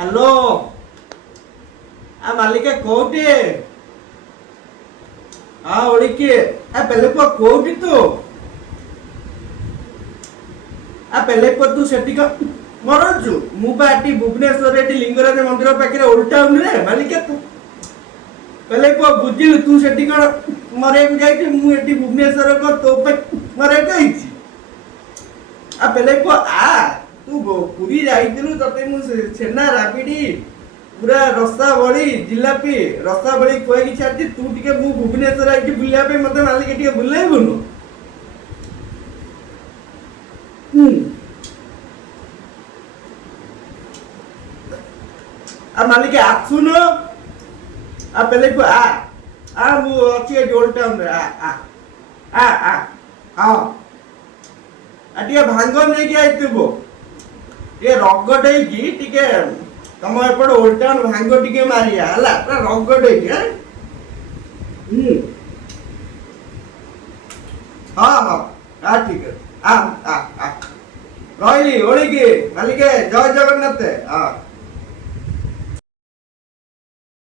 hello आ मालिका कोठी हाँ ओडिकी आ पहले को कोठी तो आ पहले को तू सेठी का मरजु मु बाटी भुवनेश्वर रे लिंगराज मंदिर पाखे ओल्ड टाउन रे मालिका तू पहले को बुझिलु तू सेठी का मरे को जाई मु एटी भुवनेश्वर को तो पे मरे गई आ पहले को आ तू पुरी जाइतिलु तते मु छेना रापिडी पूरा रस्ता बड़ी जिलापी रस्ता बड़ी कोई की छाती तू टिके मु भुवनेश्वर आइके बुलिया पे मते मालिक टिके बुलाइबुनु आ मालिक आसुनो आ पहले को आ मु अछि ओल्ड टाउन रे आ टिके भांग नै के आइतबो ये रगडे की टिके तम एपट ओल्ड टाउन भांग टिके मारिया हला पूरा रगडे की हां ठीक है आ रही ओळी की मालिके जय जगन्नाथ हां